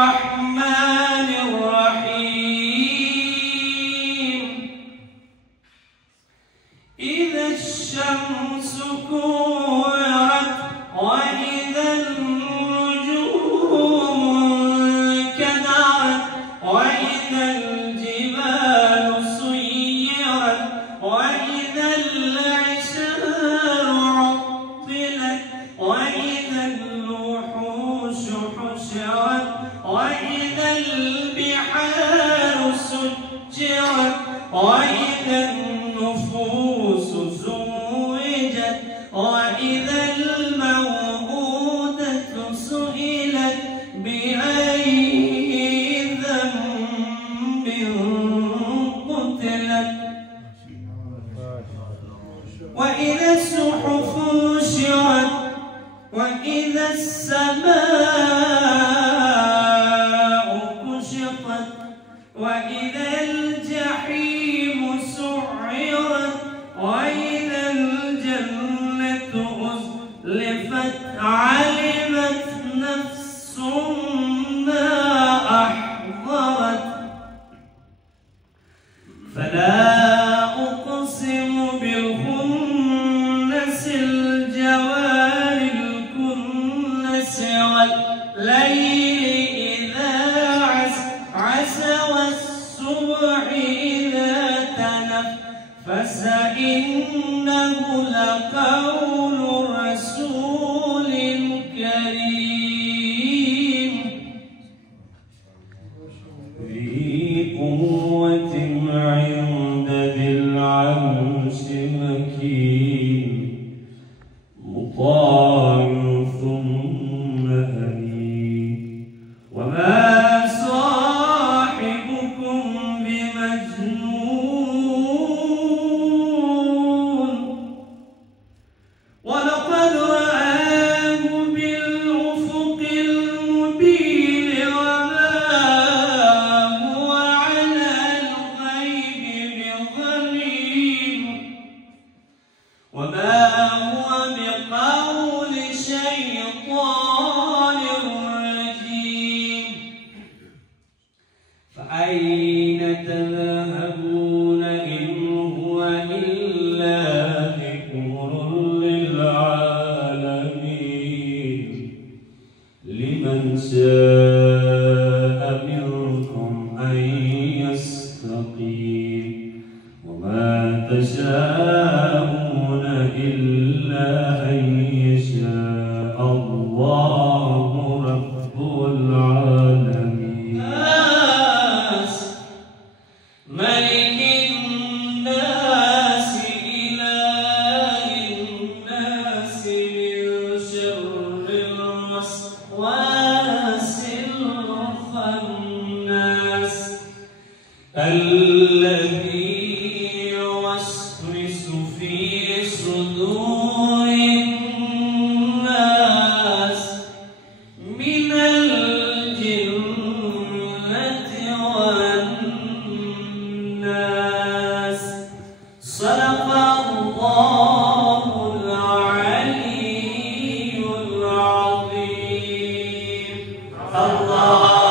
الرحمن الرحيم إذا الشمس كورت وإذا النجوم انكدرت وإذا الجبال سيرت وإذا العشار عطلت وإذا الوحوش حشرت وإذا البحار سجرت وإذا النفوس زوجت وإذا الموءودة سئلت بأي ذنب قتلت وإذا الصحف نشرت وإذا السماء كشطت وإذا الجحيم سعرت وإذا الجنة أزلفت علمت نفس ما أحضرت فلا أقسم بالخنس الجوار الكنس والليل إذا عسعس والصبح إذا تنفس إنه لقول رسول كريم ذي قوة عند ذي العرش مكين مطاع ثم أمين وما صاحبكم بمجنون ولقد رآه بالأفق المبين وما هو على الغيب بضنين وما هو بقول شيطان رجيم فأين تذهبون إن هو إلا ذكر للعالمين لمن شاء منكم أن يستقيم وما تشاءون إلا أن يشاء الله رب العالمين ملك الناس إله الناس من شر الوسواس الخناس الذي يوسوس في صدور الناس من الجنة والناس صدق الله العلي العظيم الله